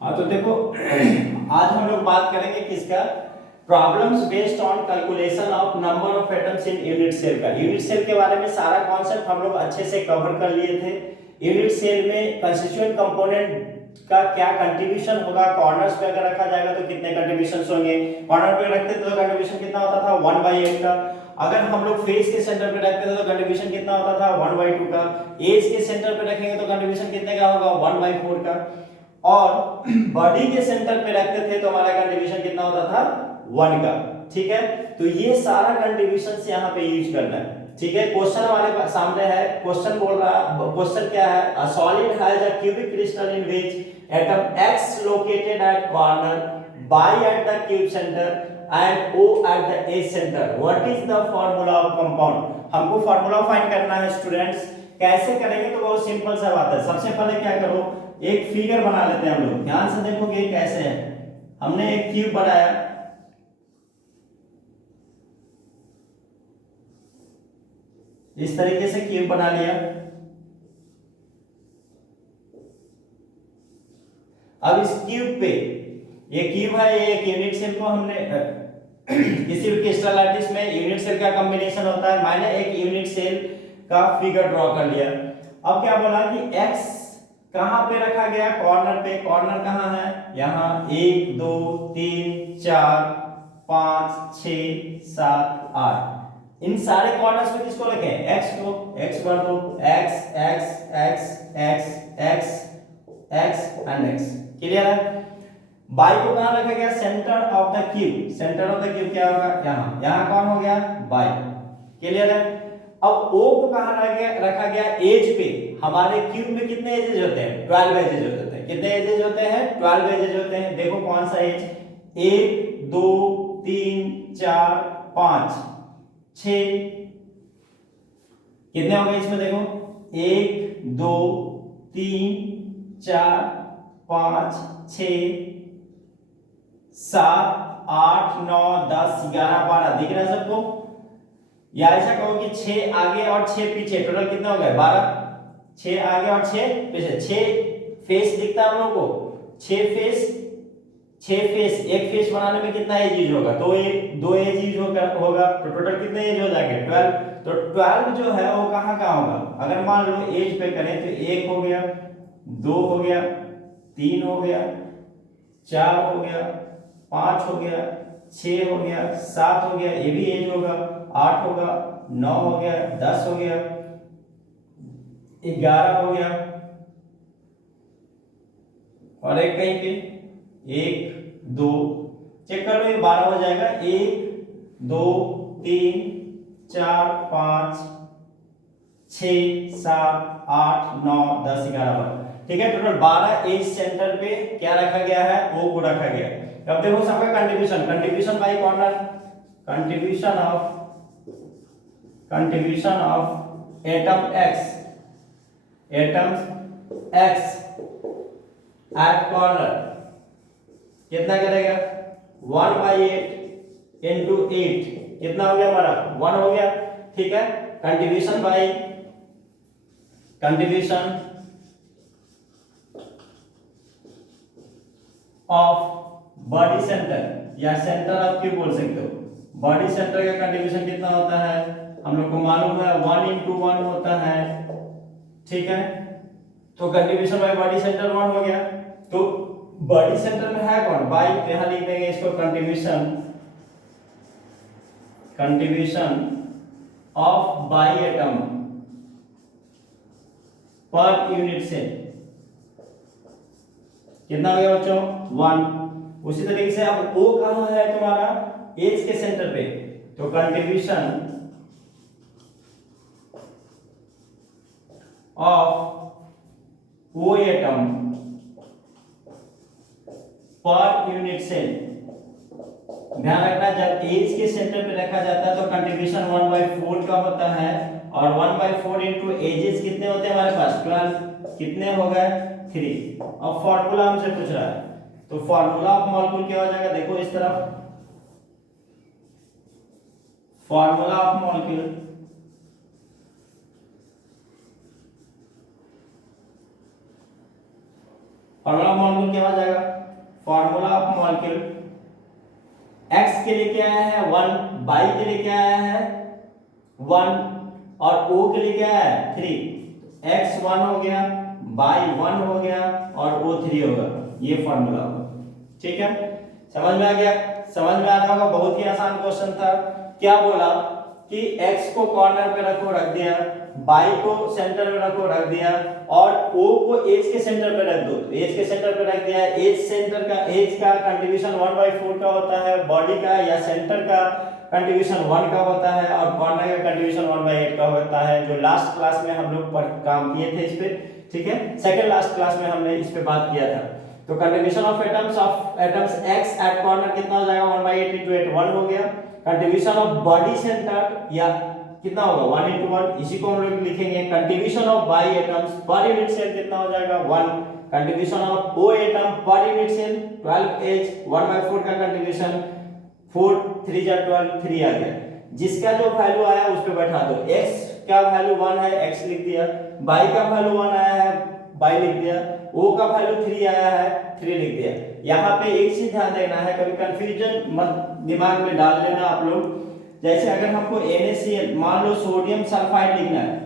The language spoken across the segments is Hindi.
हाँ तो देखो आज हम लोग बात करेंगे किसका, problems based on calculation of number of atoms in unit cell का। यूनिट सेल के बारे में सारा कॉन्सेप्ट हम लोग अच्छे से कवर कर लिए थे। यूनिट सेल में कंस्टिट्यूएंट कंपोनेंट का क्या कंट्रीब्यूशन होगा, कॉर्नर्स पे अगर रखा जाएगा तो कितने कंट्रीब्यूशंस होंगे, कॉर्नर पे रखते थे तो कंट्रीब्यूशन कितना होता था 1/8 का, अगर हम लोग फेस के सेंटर पे रखते थे तो कंट्रीब्यूशन कितना होता था 1/2 का, एज के सेंटर पे रखेंगे तो कंट्रीब्यूशन कितने का होगा 1/4 का, और बॉडी के सेंटर पे रखते थे तो हमारा कंट्रीब्यूशन कितना होता था 1 का। ठीक है, तो ये सारा कंट्रीब्यूशन यहाँ पे यूज करना है। ठीक है, क्वेश्चन हमारे सामने है। क्वेश्चन बोल रहा, क्वेश्चन क्या है, a solid has a cubic crystal in which atom x located at corner y at the cube center and o at the edge center, what is the formula of compound। हमको फार्मूला फाइंड करना है स्टूडेंट्स। कैसे करेंगे तो बहुत सिंपल सा बात है। सबसे पहले क्या करो, एक फिगर बना लेते हैं हम लोग। ध्यान से देखोगे कैसे है। हमने एक क्यूब बनाया, इस तरीके से क्यूब बना लिया। अब इस क्यूब पे, ये क्यूब है, ये एक यूनिट सेल को हमने किसी भी क्रिस्टलाइटिस में यूनिट सेल का कॉम्बिनेशन होता है। मैंने एक यूनिट सेल का फिगर ड्रॉ कर लिया। अब क्या बोला कि x कहां पे रखा गया, कॉर्नर पे। कॉर्नर कहां है, यहां 1 2 3 4 5 6 7 8। इन सारे कॉर्नर्स पे किसको रखें, x को। x भर दो, x x x x x x and x। Clear है। बाई को कहां रखा गया, centre of the cube. Centre of the cube क्या होगा, यहां। यहां कौन हो गया, बाई। क्लियर है। अब o को कहां रखा गया, एज पे। हमारे क्यूब में कितने एजेस होते हैं, 12 एजेस होते हैं। कितने एजेस होते हैं, 12 एजेस होते हैं। देखो कौन सा एज, 1 2 3 4 5 6। कितने हो गए इसमें, देखो 1 2 3 4 5 6 7 8 9 10 11 12। दिख रहा है सबको। या ऐसा कहो कि 6 आगे और 6 पीछे, टोटल कितने हो गए 12। 6 आगे और 6 पीछे, 6 फेस दिखता है हम लोग को। 6 फेस, 6 फेस, एक फेस बनाने में कितना एज यूज होगा, दो एज यूज होगा। तो टोटल कितने एज हो जाएंगे 12। तो 12 जो है वो कहाँ कहाँ होगा, अगर मान लो एज पे करें तो 1 हो गया, 2 हो गया, 3 हो गया, 4 हो गया, 5 हो गया, 6 हो गया, 7 हो गया, ये भी एज होगा, 8 होगा, 9 हो गया, 10 हो गया, 11 हो गया, और एक कहीं पे 1 2, चेक कर लो ये 12 हो जाएगा। 1 2 3 4 5 6 7 8 9 10 11 12। ठीक है, टोटल 12 एज सेंटर पे क्या रखा गया है, ओ को रखा गया। अब देखो सबका contribution, contribution by corner, contribution of atoms x at corner कितना करेगा, 1/8 इंटू 8 कितना हो गया हमारा 1 हो गया। ठीक है, contribution by contribution of body centre या सेंटर ऑफ क्यूब बोल सकते हो। बॉडी सेंटर का कंट्रीब्यूशन कितना होता है, हम लोग को मालूम है 1 इंटू 1 होता है। ठीक है, तो कंट्रीब्यूशन बाय बॉडी सेंटर 1 हो गया। तो बॉडी सेंटर में है कौन, बाई, तो यहां लिख देंगे इसको contribution of Y atom per unit cell कितना हो गया बच्चों 1। उसी तरीके से अब O कहां है तुम्हारा, एज के सेंटर पे, तो contribution of O atom per unit cell. ध्यान रखना जब एज के सेंटर पे रखा जाता है तो कंट्रीब्यूशन 1/4 का होता है, और 1/4 इंटू एजेस कितने होते हैं हमारे पास 12। कितने हो गए 3। अब फॉर्मूला हमसे पूछ रहा है, तो फॉर्मूला ऑफ मॉलिक्यूल क्या हो जाएगा, देखो इस तरफ, formula of molecule formula of molecule क्या हो जाएगा, फार्मूला ऑफ मॉलिक्यूल x के लिए क्या आया है 1, y के लिए क्या आया है 1 और O के लिए क्या आया है 3। x 1 हो गया, y 1 हो गया और O 3 होगा, ये फार्मूला होगा। ठीक है, समझ में आ गया, समझ में आ रहा होगा, बहुत ही आसान क्वेश्चन था। क्या बोला कि x को कॉर्नर पे रखो, रख दिया, y को सेंटर में रखो, रख दिया, और O को एज के सेंटर पे रख दो, तो एज के सेंटर पे रख दिया। एज सेंटर का, एज का कंट्रीब्यूशन 1/4 का होता है, बॉडी का या सेंटर का कंट्रीब्यूशन 1 का होता है, और कॉर्नर का कंट्रीब्यूशन 1/8 का होता है, जो लास्ट क्लास में हम लोग पर काम किए थे इस पे। ठीक है, सेकंड लास्ट क्लास में हमने इस पे बात किया था। तो contribution of atoms x at corner कितना हो जाएगा 1/8 into 8 1 हो गया। कंट्रीब्यूशन ऑफ बॉडी सेंटर या कितना होगा 1 into 1, इसी को हम लोग लिखेंगे। Contribution of y atoms per unit cell कितना हो जाएगा 1। Contribution of O atom per unit cell 12H 1/4 का कंट्रीब्यूशन 4 3 जा 12 3 आ गया। जिसका जो वैल्यू आया उस पे बैठा दो। x का वैल्यू 1 है, x लिख दिया, y का वैल्यू 1 आया है, y लिख दिया, O का वैल्यू 3 आया है, 3 लिख दिया। यहाँ पे एक चीज ध्यान देना है, कभी कंफ्यूजन मत दिमाग में डाल लेना आप लोग। जैसे अगर हमको NaCl मान लो सोडियम सल्फाइड लिखना है,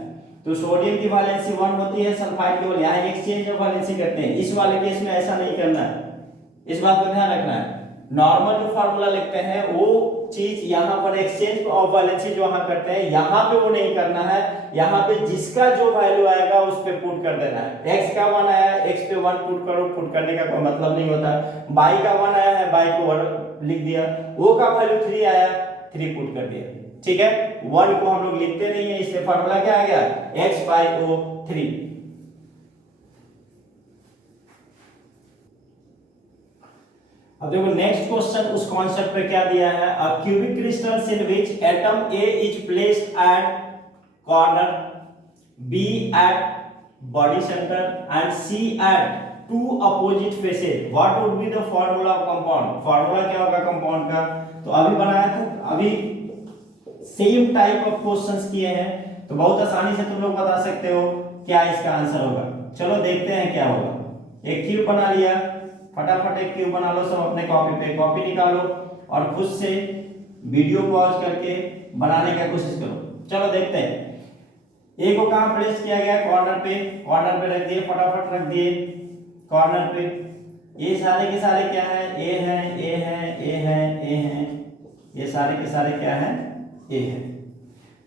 तो सोडियम की वैलेंसी 1 होती है, सल्फाइड की वैलेंसी, यहाँ एक्सचेंज ऑफ वैलेंसी करते हैं। इस वाले केस में ऐसा नहीं करना है, इस बात को ध्यान रखना है। नॉर्मल जो फार्मूला लिखते हैं वो चीज यहाँ पर एक्सचेंज ऑफ वैलेंसी जो हम करते हैं, यहाँ पे वो नहीं करना है। यहाँ पे जिसका जो वैल्यू आएगा उस पे पुट कर देना है। x का 1 आया है, x पे 1 पुट करो, पुट करने का कोई मतलब नहीं होता। y का 1 आया है, y को 1 लिख दिया, O का वैल्यू 3 आया, 3 पुट कर दिया। ठीक है, 1 को हम लोग लिखते नहीं है, इसलिए फार्मूला क्या आ गया x/O 3। अब देखो नेक्स्ट क्वेश्चन उस कॉन्सेप्ट पे क्या दिया है, a cubic crystals in which atom A is placed at corner, B at body centre and C at two opposite faces, what would be the formula of compound. Formula क्या होगा कंपाउंड का, तो अभी बनाया था, अभी सेम टाइप ऑफ क्वेश्चंस किए हैं, तो बहुत आसानी से तुम लोग बता सकते हो क्या इसका आंसर होगा। चलो देखते हैं क्या होगा। एक क्यूब बना लिया, फटाफट एक क्यूब बना लो सब अपने कॉपी पे, कॉपी निकालो और खुद से वीडियो पॉज करके बनाने का कोशिश करो। चलो देखते हैं। ए को कहां प्लेस किया गया, कॉर्नर पे, कॉर्नर पे रख दिए, फटाफट रख दिए कॉर्नर पे। ये सारे के सारे क्या है, ए है, ए है, ए है, ए है, ये सारे के सारे क्या है, ए है।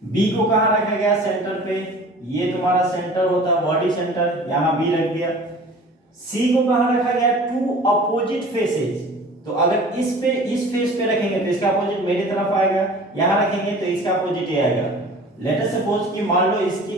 बी को कहां रखा गया, सेंटर पे, ये तुम्हारा सेंटर होता है बॉडी सेंटर, यहां बी रख दिया। सी को कहां रखा गया, टू अपोजिट फेसेस, तो अगर इस फेस पे रखेंगे तो इसका अपोजिट मेरी तरफ आएगा, यहां रखेंगे तो इसका अपोजिट ये आएगा। लेट अस सपोज कि मान लो इसकी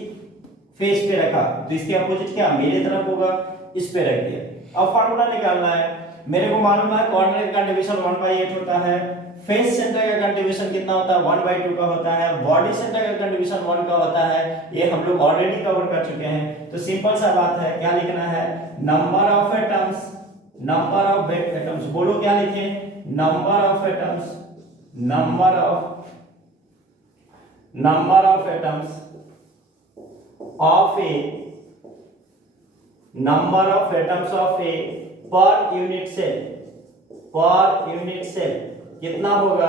फेस पे रखा तो इसके अपोजिट क्या मेरी तरफ होगा, इस पे रख दिया। अब फार्मूला निकालना है, मेरे को मालूम है कॉर्नर का कंट्रीब्यूशन 1/8 होता है, फेस सेंटर का कंट्रीब्यूशन कितना होता है 1/2 का होता है, बॉडी सेंटर का कंट्रीब्यूशन 1 का होता है, ये हम लोग ऑलरेडी कवर कर चुके हैं। तो सिंपल सा बात है, क्या लिखना है, number of atoms, number of atoms, बोलो क्या लिखे, number of atoms, number of atoms of A, number of atoms of A per unit cell, per unit cell कितना होगा,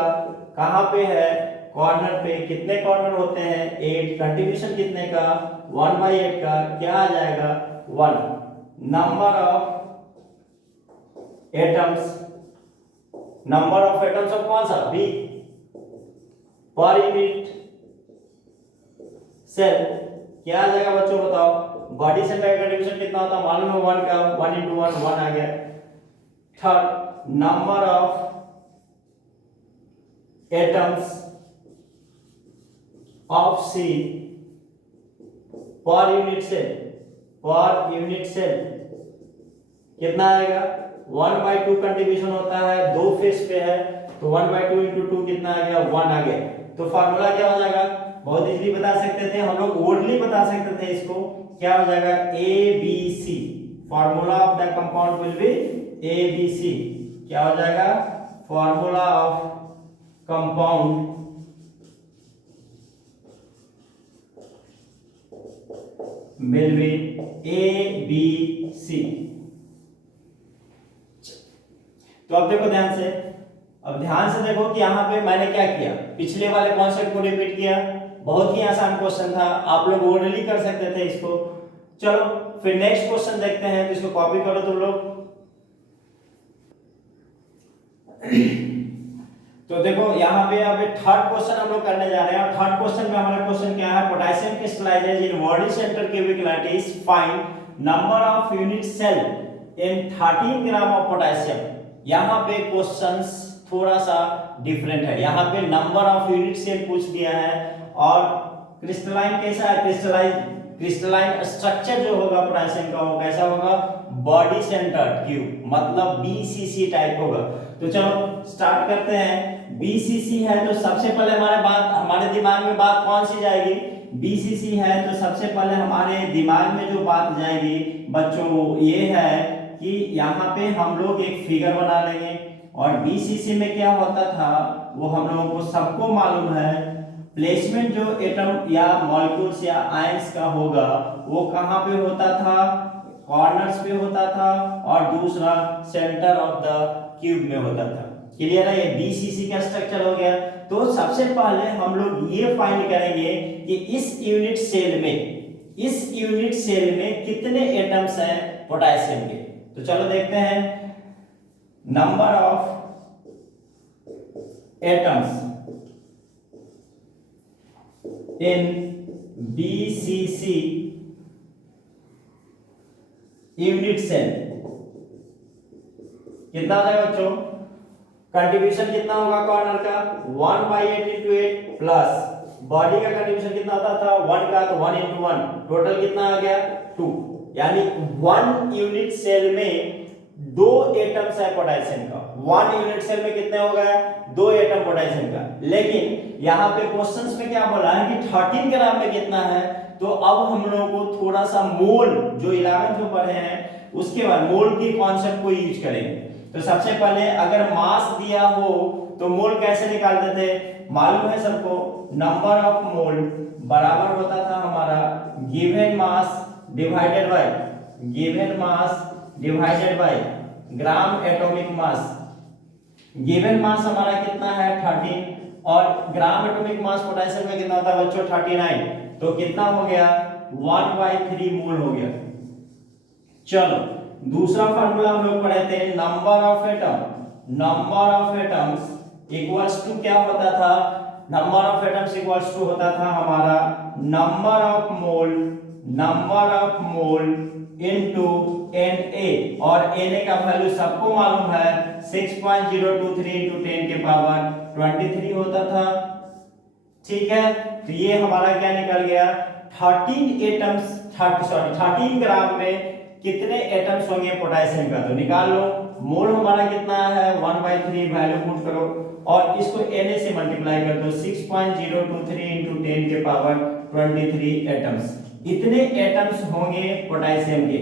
कहां पे है, कॉर्नर पे। कितने कॉर्नर होते हैं 8, कंट्रीब्यूशन कितने का 1/8 का, क्या आ जाएगा 1। Number of atoms, number of atoms of कौन सा, बी, पर यूनिट सेल क्या आ जाएगा बच्चों बताओ। बॉडी सेंटर का कंट्रीब्यूशन कितना होता है मालूम है 1 का, 1 into 1 1 आ गया। Third, number of atoms of C per unit cell, per unit cell कितना आएगा 1/2 कंट्रीब्यूशन होता है, दो फेस पे है, तो 1/2 into 2 कितना आ गया 1 आ गया। तो फार्मूला क्या हो जाएगा, बहुत इजीली बता सकते थे हम लोग, वर्डली बता सकते थे इसको, क्या हो जाएगा ABC, formula of the compound will be ABC। क्या हो जाएगा, formula of compound will be ABC। तो अब देखो ध्यान से, अब ध्यान से देखो कि यहाँ पे मैंने क्या किया, पिछले वाले कॉन्सेप्ट को रिपीट किया। बहुत ही आसान क्वेश्चन था, आप लोग ओरली कर सकते थे इसको। चलो फिर नेक्स्ट क्वेश्चन देखते हैं, तो इसको कॉपी करो तुम लोग। तो देखो यहाँ पे अब थर्ड क्वेश्चन हम लोग करने जा रहे हैं, और थर्ड क्वेश्चन में हमारा क्वेश्चन क्या है, potassium crystallises in body centre cubic lattice, find number of unit cell in 13 gram of potassium. यहाँ पे क्वेश्चंस थोड़ा सा डिफरेंट है, यहाँ पे नंबर ऑफ यूनिट सेल पूछ दिया है, और क्रिस्टलाइन कैसा है, क्रिस्टलाइन स्ट्रक्चर जो होगा पोटेशियम का वो कैसा होगा, बॉडी सेंटर क्यूब, मतलब बीसीसी टाइप होगा। तो चलो स्टार्ट करते हैं। बीसीसी है तो सबसे पहले हमारे दिमाग में बात कौन सी जाएगी, बीसीसी है तो सबसे पहले हमारे दिमाग में जो बात जाएगी बच्चों वो ये है कि यहाँ पे हम लोग एक फिगर बना लेंगे, और बीसीसी में क्या होता था वो हम लोगों को सबको मालूम है, प्लेसमेंट जो एटम या मॉलिक्यूल्स या आयंस का होगा वो कहाँ पे होता था, कॉर्नर्स पे होता था, और दूसरा सेंटर ऑफ द क्यूब में होता था। क्लियर है, ये बीसीसी का स्ट्रक्चर हो गया। तो सबसे पहले हम लोग ये फाइंड करेंगे कि इस यूनिट सेल में कितने एटम्स हैं पोटेशियम के। तो चलो देखते हैं, number of atoms in BCC unit cell कितना आ जाएगा बच्चों, कंट्रीब्यूशन कितना होगा कॉर्नर का 1/8 into 8 प्लस बॉडी का कंट्रीब्यूशन कितना होता था 1 का, तो 1 into 1 टोटल कितना आ गया 2, यानी 1 यूनिट सेल में 2 एटम्स है पोटेशियम का। 1 यूनिट सेल में कितने हो गए, 2 एटम पोटेशियम का। लेकिन यहाँ पे क्वेश्चंस में क्या बोला है कि 13 ग्राम में कितना है, तो अब हम लोगों को थोड़ा सा मोल जो 11th में पढ़े हैं उसके बाद मोल की कॉन्सेप्ट को यूज करेंगे। तो सबसे पहले अगर मास दिया हो तो मोल कैसे निकालते थे, मालूम है सबको, नंबर ऑफ मोल बराबर होता था हमारा given mass divided by gram atomic mass. Given mass हमारा कितना है 13, और ग्राम एटॉमिक मास पोटेशियम का कितना होता है बच्चों 39, तो कितना हो गया 1/3 मोल हो गया। चलो दूसरा फार्मूला हम लोग पढ़े थे, number of atoms equals to क्या होता था, number of atoms equals to होता था हमारा number of mole into Na, और Na का वैल्यू सबको मालूम है 6.023 into 10 के पावर 23 होता था। ठीक है, तो ये हमारा क्या निकल गया 13 ग्राम में कितने एटम्स होंगे पोटेशियम का, तो निकाल लो। मोल हमारा कितना है 1/3, वैल्यू पुट करो और इसको Na से मल्टीप्लाई कर दो, 6.023 into 10 के पावर 23 एटम्स। इतने एटम्स होंगे पोटेशियम के।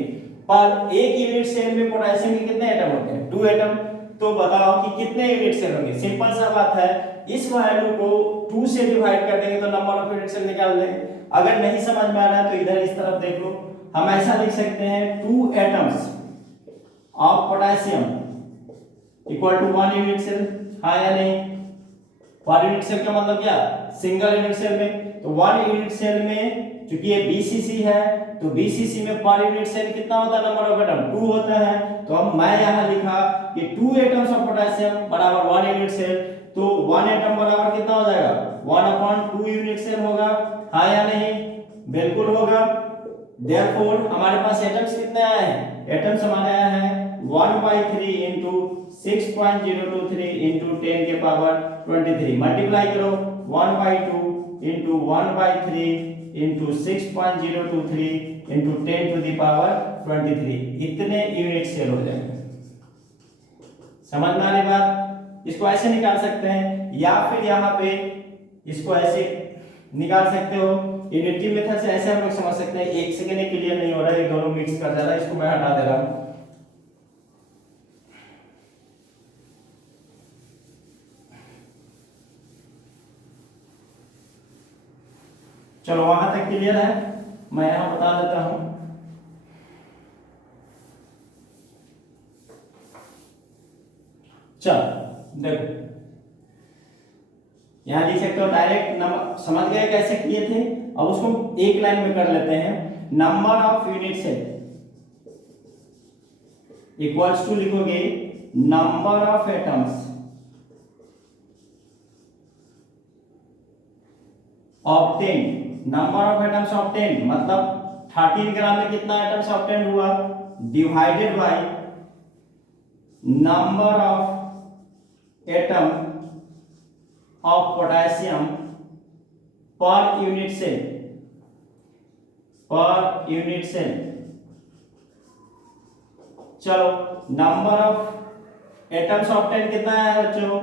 पर एक यूनिट सेल में पोटेशियम के कितने एटम होते हैं 2 एटम। तो बताओ कि कितने यूनिट सेल होंगे, सिंपल सा बात है, इस वैल्यू को 2 से डिवाइड कर देंगे तो नंबर ऑफ यूनिट सेल निकाल देंगे। अगर नहीं समझ में आ रहा है तो इधर इस तरफ देख लो, हम ऐसा लिख सकते हैं 2 atoms of potassium equal to 1 unit cell, हाँ या नहीं। पर यूनिट सेल का मतलब क्या, सिंगल यूनिट सेल में, तो 1 यूनिट सेल में चूंकि ये बीसीसी है तो बीसीसी में पर यूनिट सेल कितना होता है, नंबर ऑफ एटम 2 होता है। तो अब मैं यहां लिखा कि 2 एटम्स ऑफ पोटेशियम बराबर 1 यूनिट सेल, तो 1 एटम बराबर कितना हो जाएगा 1/2 यूनिट सेल होगा, हाँ या नहीं, बिल्कुल होगा। देयरफॉर हमारे पास एटम्स कितने आए हैं, एटम्स हमारे आए हैं 1/3 into 6.023 into 10 के पावर 23, मल्टीप्लाई करो 1/2 into 1/3 into 6.023 into 10 to the power 23, इतने यूनिट सेल हो जाएंगे। समझ में आ रही बात, इसको ऐसे निकाल सकते हैं या फिर यहाँ पे इसको ऐसे निकाल सकते हो, यूनिटी मेथड से ऐसे हम लोग समझ सकते हैं। एक सेकंड क्लियर नहीं हो रहा है, ये दोनों मिक्स कर जा रहा है, इसको मैं हटा दे रहा हूं। चलो वहां तक क्लियर है, मैं यहां बता देता हूं। चलो देखो यहाँ लिख सकते हो डायरेक्ट नंबर, समझ गए कैसे किए थे। अब उसको एक लाइन में कर लेते हैं। Number of unit cell equals to लिखोगे number of atoms obtained. Number of atoms obtained मतलब 13 ग्राम में कितना एटम्स ऑब्टेन्ड हुआ, divided by number of atom of potassium per unit cell, per unit cell. चलो नंबर ऑफ एटम्स ऑब्टेन्ड कितना है बच्चों,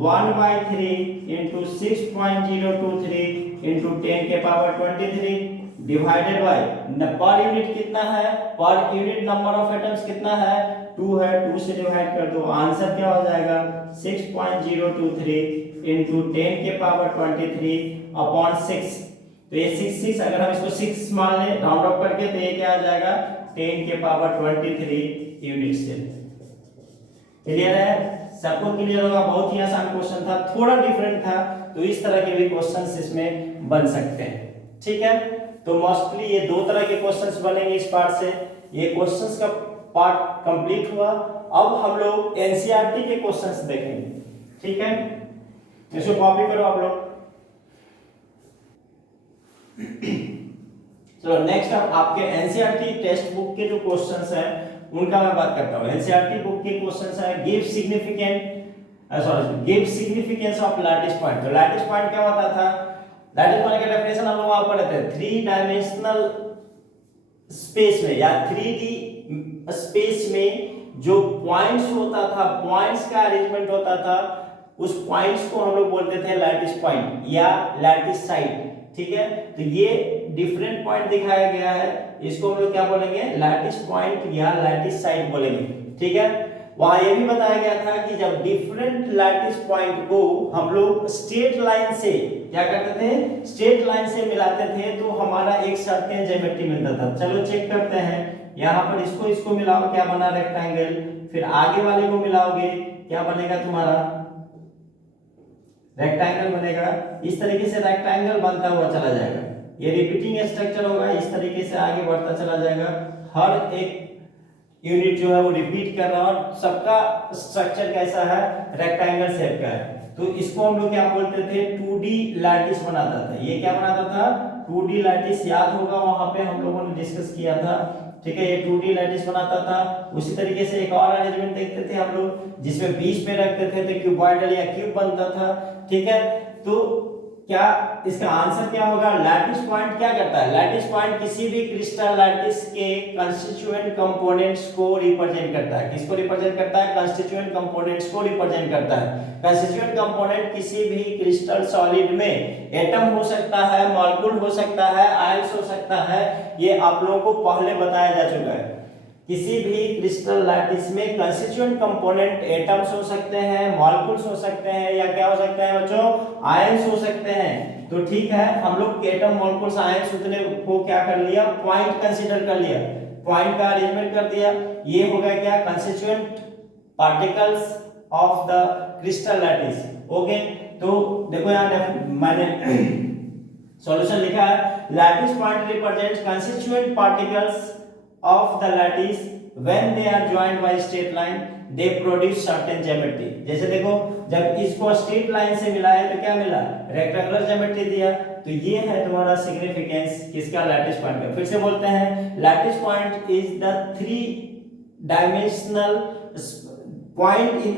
1/3 इंटू 6.023 इंटू 10 के power 23 divided by per unit कितना है, per unit number of atoms कितना है, 2 है, 2 से डिवाइड कर दो, आंसर क्या हो जाएगा 6.023 इंटू 10 के पावर 23 अपॉन 6। तो ये 6 अगर हम इसको 6 मान लें राउंड ऑफ करके तो ये क्या आ जाएगा 10 के पावर 23 यूनिट सेल। क्लियर है, सबको क्लियर होगा। बहुत ही आसान क्वेश्चन था, थोड़ा डिफरेंट था, तो इस तरह के भी क्वेश्चंस इसमें बन सकते हैं। ठीक है, तो मोस्टली ये दो तरह के क्वेश्चंस बनेंगे इस पार्ट से। ये क्वेश्चंस का पार्ट कंप्लीट हुआ। अब हम लोग एनसीईआरटी के क्वेश्चंस देखेंगे। ठीक है, इसको कॉपी करो आप लोग। चलो नेक्स्ट अब आपके एनसीईआरटी टेक्स्ट बुक के जो क्वेश्चंस हैं उनका मैं बात करता हूं। एनसीईआरटी बुक के क्वेश्चंस है give significance of lattice point. तो लैटिस पॉइंट क्या होता था, लैटिस पॉइंट का डेफिनेशन हम लोग वहां पढ़े थे, 3 डायमेंशनल स्पेस में या 3D स्पेस में जो पॉइंट्स होता था, पॉइंट्स का अरेंजमेंट होता था, उस पॉइंट्स को हम लोग बोलते थे लैटिस पॉइंट या लैटिस साइड। ठीक है, तो ये डिफरेंट पॉइंट दिखाया गया है, इसको हम लोग क्या बोलेंगे लैटिस पॉइंट या लैटिस साइड बोलेंगे। ठीक है, वहां ये भी बताया गया था कि जब डिफरेंट लैटिस पॉइंट को हम लोग स्ट्रेट लाइन से क्या करते थे, स्ट्रेट लाइन से मिलाते थे तो हमारा एक सर्टेन ज्योमेट्री मिलता था। चलो चेक करते हैं, यहाँ पर इसको मिलाओ क्या बना रेक्टेंगल, फिर आगे वाले को मिलाओगे क्या बनेगा तुम्हारा रेक्टेंगल बनेगा। इस तरीके से रेक्टेंगल बनता हुआ चला जाएगा, ये रिपीटिंग स्ट्रक्चर होगा, इस तरीके से आगे बढ़ता चला जाएगा। हर एक यूनिट जो है वो रिपीट कर रहा है और सबका स्ट्रक्चर कैसा है, रेक्टेंगल शेप का है। तो इसको हम लोग क्या बोलते थे, 2D लैटिस बनाता था। ये क्या बनाता था, 2D लैटिस, याद होगा वहां पे हम लोगों ने डिस्कस किया था। ठीक है, ये 2D लैटिस बनाता था। उसी तरीके से एक और अरेंजमेंट देखते थे हम लोग जिसमें बीच में रखते थे तो क्यूबॉइडल या क्यूब बनता था। ठीक है, तो क्या इसका आंसर क्या होगा, लैटिस पॉइंट क्या करता है, लैटिस पॉइंट किसी भी क्रिस्टल लैटिस के कंस्टिट्यूएंट कंपोनेंट्स को रिप्रेजेंट करता है। किसको रिप्रेजेंट करता है, कंस्टिट्यूएंट कंपोनेंट्स को रिप्रेजेंट करता है। कंस्टिट्यूएंट कंपोनेंट किसी भी क्रिस्टल सॉलिड में एटम हो सकता है, मॉलिक्यूल हो सकता है, आयंस हो सकता है, ये आप लोगों को पहले बताया जा चुका है। किसी भी क्रिस्टल लैटिस में कंस्टिट्यूएंट कंपोनेंट एटम्स हो सकते हैं, मॉलिक्यूल्स हो सकते हैं, या क्या हो सकते हैं बच्चों, आयंस हो सकते हैं। तो ठीक है, हम लोग एटम मॉलिक्यूल्स आयंस उतने को क्या कर लिया, पॉइंट कंसीडर कर लिया, पॉइंट का अरेंजमेंट कर दिया। ये हो गया क्या, constituent particles of the crystal lattice. Okay, तो देखो यहाँ मैंने सॉल्यूशन लिखा है, lattice point represents constituent particles of the lattice when they are joined by straight line they produce certain geometry। जैसे देखो जब इसको स्ट्रेट लाइन से मिलाया तो क्या मिला, रेक्टेंगुलर ज्योमेट्री दिया। तो ये है तुम्हारा सिग्निफिकेंस किसका, लैटिस पॉइंट का। फिर से बोलते हैं, lattice point is the 3 dimensional point in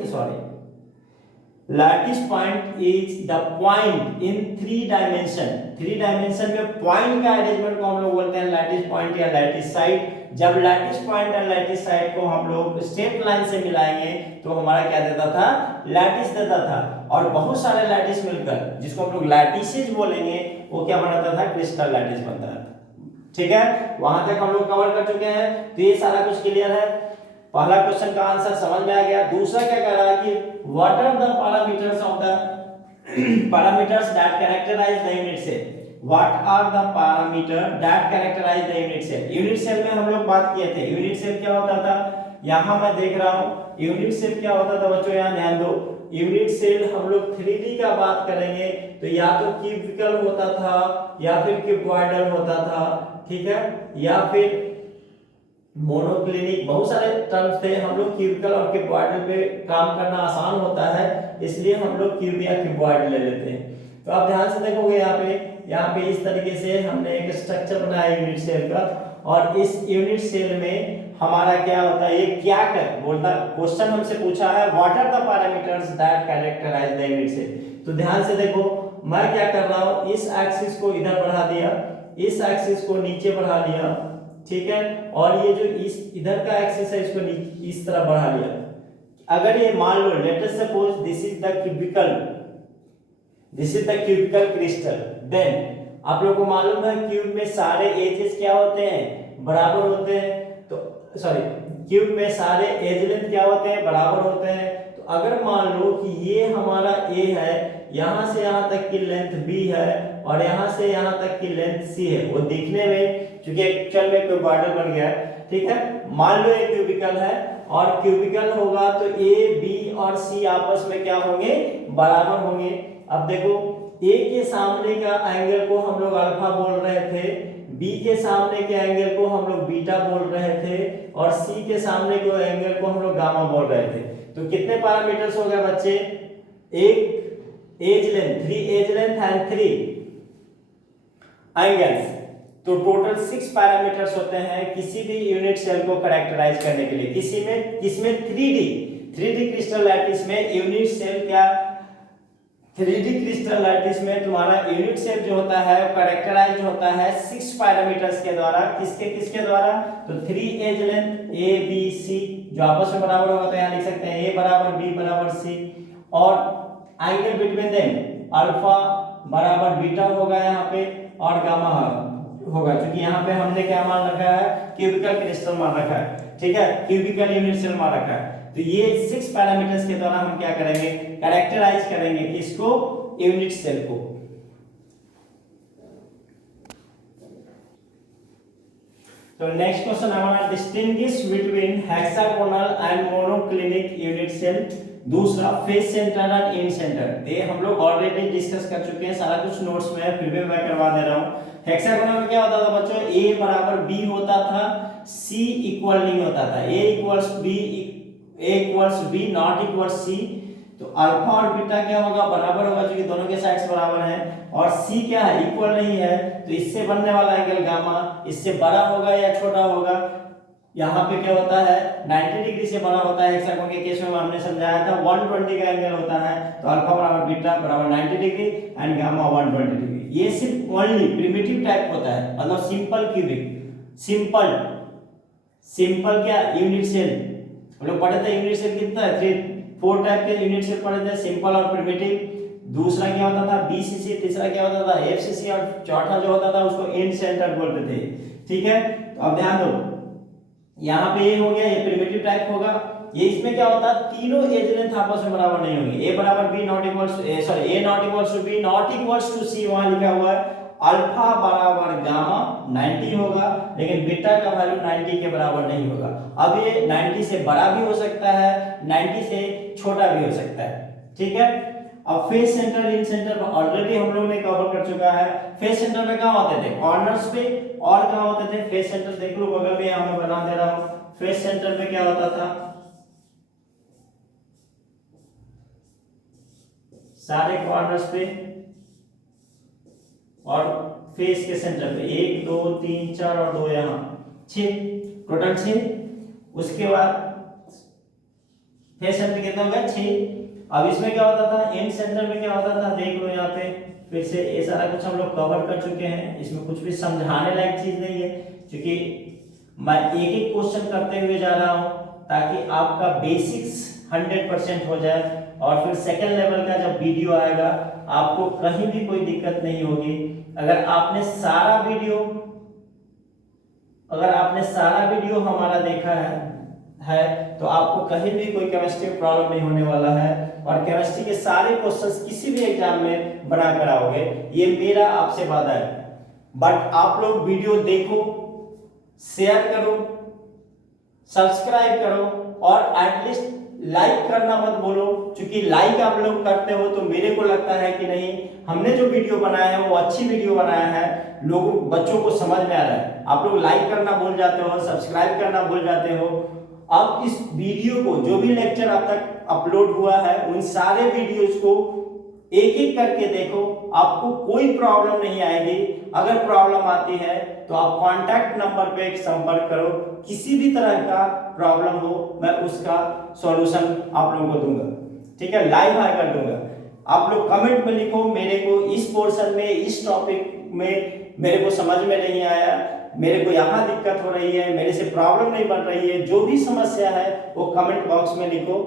lattice point is the point in 3 dimension. 3 dimension में पॉइंट का अरेंजमेंट को हम लोग बोलते हैं लैटिस पॉइंट या लैटिस साइड। जब लैटिस पॉइंट और लैटिस साइड को हम लोग स्ट्रेट लाइन से मिलाएंगे तो हमारा क्या देता था, लैटिस देता था। और बहुत सारे लैटिस मिलकर जिसको हम लोग लैटिसेस बोलेंगे वो क्या बनाता था, क्रिस्टल लैटिस बनता था। ठीक है, वहां तक हम लोग कवर कर चुके हैं। तो ये सारा कुछ क्लियर है, पहला क्वेश्चन का आंसर समझ में आ गया। दूसरा क्या कह रहा है कि what are the parameters of the parameters that characterise the unit cell. What are the parameter that characterise the unit cell. Unit cell में हम लोग बात किए थे, यूनिट सेल क्या होता था, यहाँ मैं देख रहा हूँ यूनिट सेल क्या होता था बच्चों, यहाँ ध्यान दो। यूनिट सेल हम लोग 3D का बात करेंगे तो या तो क्यूबिकल होता था या फिर क्यूबॉइडल होता था, ठीक है, या फिर मोनोक्लिनिक, बहुत सारे टर्म्स थे। हम लोग क्यूबिकल और क्यूबॉइडल पे काम करना आसान होता है, इसलिए हम लोग क्यूब या क्यूबॉइड ले लेते हैं। तो आप ध्यान से देखोगे यहाँ पे इस तरीके से हमने एक स्ट्रक्चर बनाया यूनिट सेल का, और इस यूनिट सेल में हमारा क्या होता है, ये क्या कर बोलता, क्वेश्चन हमसे पूछा है what are the parameters that characterise the unit cell. तो ध्यान से देखो, मैं क्या कर रहा हूँ, इस एक्सिस को इधर बढ़ा दिया, इस एक्सिस को नीचे बढ़ा लिया, ठीक है, और ये जो इस इधर का एक्सिस है इसको इस तरह बढ़ा लिया। अगर ये मान लो let us suppose this is the cubical crystal, then आप लोगों को मालूम है क्यूब में सारे एजेस क्या होते हैं, बराबर होते हैं। तो सॉरी, क्यूब में सारे एज लेंथ क्या होते हैं, बराबर होते हैं। तो अगर मान लो कि ये हमारा ए है, यहां से यहां तक की लेंथ बी है, और यहां से यहां तक की लेंथ सी है, वो दिखने में क्योंकि एक्चुअल में क्यूबॉइडल बन गया है, ठीक है। मान लो ये क्यूबिकल है, और क्यूबिकल होगा तो ए बी और सी आपस में क्या होंगे, बराबर होंगे। अब देखो, ए के सामने का एंगल को हम लोग अल्फा बोल रहे थे, बी के सामने के एंगल को हम लोग बीटा बोल रहे थे, और सी के सामने के एंगल को हम लोग गामा बोल रहे थे। तो कितने पैरामीटर्स हो गए बच्चे, एक edge length, 3 edge length and 3 angles, तो टोटल 6 पैरामीटर्स होते हैं किसी भी यूनिट सेल को कैरेक्टराइज करने के लिए। किसमें 3D क्रिस्टल लैटिस में यूनिट सेल क्या, 3D क्रिस्टल लैटिस में तुम्हारा यूनिट सेल जो होता है वो कैरेक्टराइज होता है 6 पैरामीटर्स के द्वारा। किसके द्वारा, तो 3 edge length A B C जो आपस में बराबर होगा, तो यहाँ लिख सकते हैं ए बराबर बी बराबर सी, और एंगल बिटवीन देम अल्फा बराबर बीटा होगा यहाँ पे, और गामा होगा, क्योंकि यहाँ पे हमने क्या मान रखा है, क्यूबिकल क्रिस्टल मान रखा है, ठीक है, क्यूबिकल यूनिट सेल मान रखा है। तो ये 6 पैरामीटर्स के द्वारा हम क्या करेंगे, कैरेक्टराइज करेंगे किसको, यूनिट सेल को। तो नेक्स्ट क्वेश्चन हमारा, distinguish between hexagonal and monoclinic unit cell. दूसरा, face centre and in centre. ये हम लोग ऑलरेडी डिस्कस कर चुके हैं, सारा कुछ नोट्स में है, फिर भी मैं करवा दे रहा हूँ। हेक्सागोनल में क्या होता था बच्चों, ए बराबर बी होता था, सी इक्वल नहीं होता था, A equals B not equal C. तो अल्फा और बीटा क्या होगा, बराबर होगा, क्योंकि दोनों के साइड्स बराबर हैं, और सी क्या है, इक्वल नहीं है, तो इससे बनने वाला एंगल गामा इससे बड़ा होगा या छोटा होगा। यहाँ पे क्या होता है, 90 डिग्री से बड़ा होता है। हेक्सागोन के केस में हमने समझाया था 120 का एंगल होता है, तो अल्फा बराबर बीटा बराबर 90 डिग्री एंड गामा 120 डिग्री। ये सिर्फ ओनली प्रिमिटिव टाइप होता है, मतलब सिंपल क्यूबिक, सिंपल क्या यूनिट सेल। हम लोग पढ़े थे यूनिट सेल कितना है, 4 टाइप के यूनिट सेल पढ़े थे, सिंपल और प्रिमिटिव। दूसरा क्या होता था, बीसीसी, तीसरा क्या होता था, एफसीसी, और चौथा जो होता था उसको एंड सेंटर बोलते थे, ठीक है। तो अब ध्यान दो, यहाँ पे ये हो गया, ये प्रिमिटिव टाइप होगा। ये इसमें क्या होता है, तीनों एज लेंथ आपस में बराबर नहीं होंगे, ए बराबर B not equals to A, sorry A not equals to B not equals to C, वहां लिखा हुआ है। अल्फा बराबर गामा 90 होगा, लेकिन बीटा का वैल्यू 90 के बराबर नहीं होगा। अब ये 90 से बड़ा भी हो सकता है, 90 से छोटा भी हो सकता है, ठीक है। अब फेस सेंटर इन सेंटर ऑलरेडी हम लोग ने कवर कर चुका है। फेस सेंटर में कहाँ होते थे, कॉर्नर्स पे, और कहाँ होते थे, फेस सेंटर देख लो बगल में, यहाँ मैं बना दे रहा हूँ। फेस सेंटर में क्या होता था, सारे कॉर्नर्स पे, और फेस के सेंटर पे 1 2 3 4 और 2 यहाँ 6, टोटल 6। उसके बाद फेस सेंटर कितना हो गया, 6। अब इसमें क्या होता था, एंड सेंटर में क्या होता था, देख लो यहाँ पे फिर से, ये सारा कुछ हम लोग कवर कर चुके हैं, इसमें कुछ भी समझाने लायक चीज नहीं है, क्योंकि मैं एक एक क्वेश्चन करते हुए जा रहा हूँ ताकि आपका बेसिक्स 100% हो जाए, और फिर सेकंड लेवल का जब वीडियो आएगा आपको कहीं भी कोई दिक्कत नहीं होगी। अगर आपने सारा वीडियो हमारा देखा है तो आपको कहीं भी कोई केमिस्ट्री प्रॉब्लम नहीं होने वाला है, और केमिस्ट्री के सारे क्वेश्चंस किसी भी एग्जाम में बना कर आओगे, ये मेरा आपसे वादा है। बट आप लोग वीडियो देखो, शेयर करो, सब्सक्राइब करो और एटलीस्ट लाइक करना मत भूलो, क्योंकि लाइक आप लोग करते हो तो मेरे को लगता है कि नहीं, हमने जो वीडियो बनाया है वो अच्छी वीडियो बनाया है, लोगों बच्चों को समझ में आ रहा है। आप लोग लाइक करना भूल जाते हो, सब्सक्राइब करना भूल जाते हो। अब इस वीडियो को जो भी लेक्चर अब तक अपलोड हुआ है उन सारे वीडियोज को एक एक करके देखो, आपको कोई प्रॉब्लम नहीं आएगी। अगर प्रॉब्लम आती है तो आप कॉन्टैक्ट नंबर पे संपर्क करो, किसी भी तरह का प्रॉब्लम हो मैं उसका सॉल्यूशन आप लोगों को दूंगा, ठीक है, लाइव आकर दूंगा। आप लोग कमेंट में लिखो मेरे को इस पोर्शन में, इस टॉपिक में मेरे को समझ में नहीं आया, मेरे को यहाँ दिक्कत हो रही है, मेरे से प्रॉब्लम नहीं बन रही है, जो भी समस्या है वो कमेंट बॉक्स में लिखो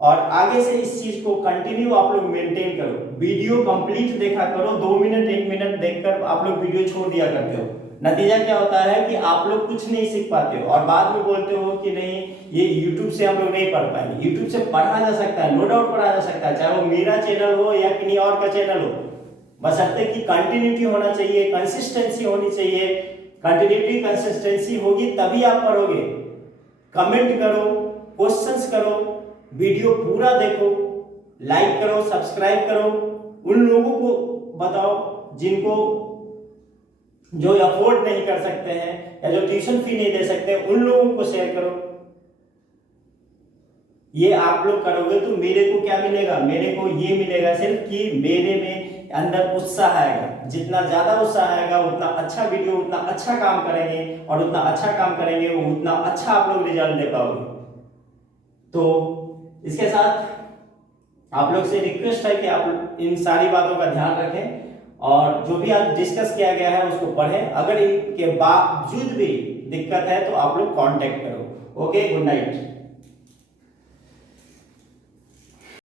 और आगे से इस चीज को कंटिन्यू आप लोग मेंटेन करो। वीडियो कंप्लीट देखा करो, 2 मिनट 1 मिनट देखकर आप लोग वीडियो छोड़ दिया करते हो। नतीजा क्या होता है कि आप लोग कुछ नहीं सीख पाते हो और बाद में बोलते हो कि नहीं ये YouTube से हम लोग नहीं पढ़ पाएंगे। YouTube से पढ़ा जा सकता है, नो डाउट पढ़ा जा सकता है, चाहे वो मेरा चैनल हो या किसी और का चैनल हो, बशर्ते कि कंटिन्यूटी होना चाहिए, कंसिस्टेंसी होनी चाहिए। कंटिन्यूटी कंसिस्टेंसी होगी तभी आप पढ़ोगे। कमेंट करो, क्वेश्चंस करो, वीडियो पूरा देखो, लाइक करो, सब्सक्राइब करो, उन लोगों को बताओ जिनको जो अफोर्ड नहीं कर सकते हैं या जो ट्यूशन फी नहीं दे सकते, उन लोगों को शेयर करो। ये आप लोग करोगे तो मेरे को क्या मिलेगा, मेरे को ये मिलेगा सिर्फ कि मेरे में अंदर उत्साह आएगा। जितना ज्यादा उत्साह आएगा उतना अच्छा वीडियो, उतना अच्छा काम करेंगे और उतना अच्छा काम करेंगे उतना अच्छा आप लोग रिजल्ट दे पाओगे। तो इसके साथ आप लोग से रिक्वेस्ट है कि आप इन सारी बातों का ध्यान रखें और जो भी आज डिस्कस किया गया है उसको पढ़ें। अगर इनके बावजूद भी दिक्कत है तो आप लोग कांटेक्ट करो। Okay, good night.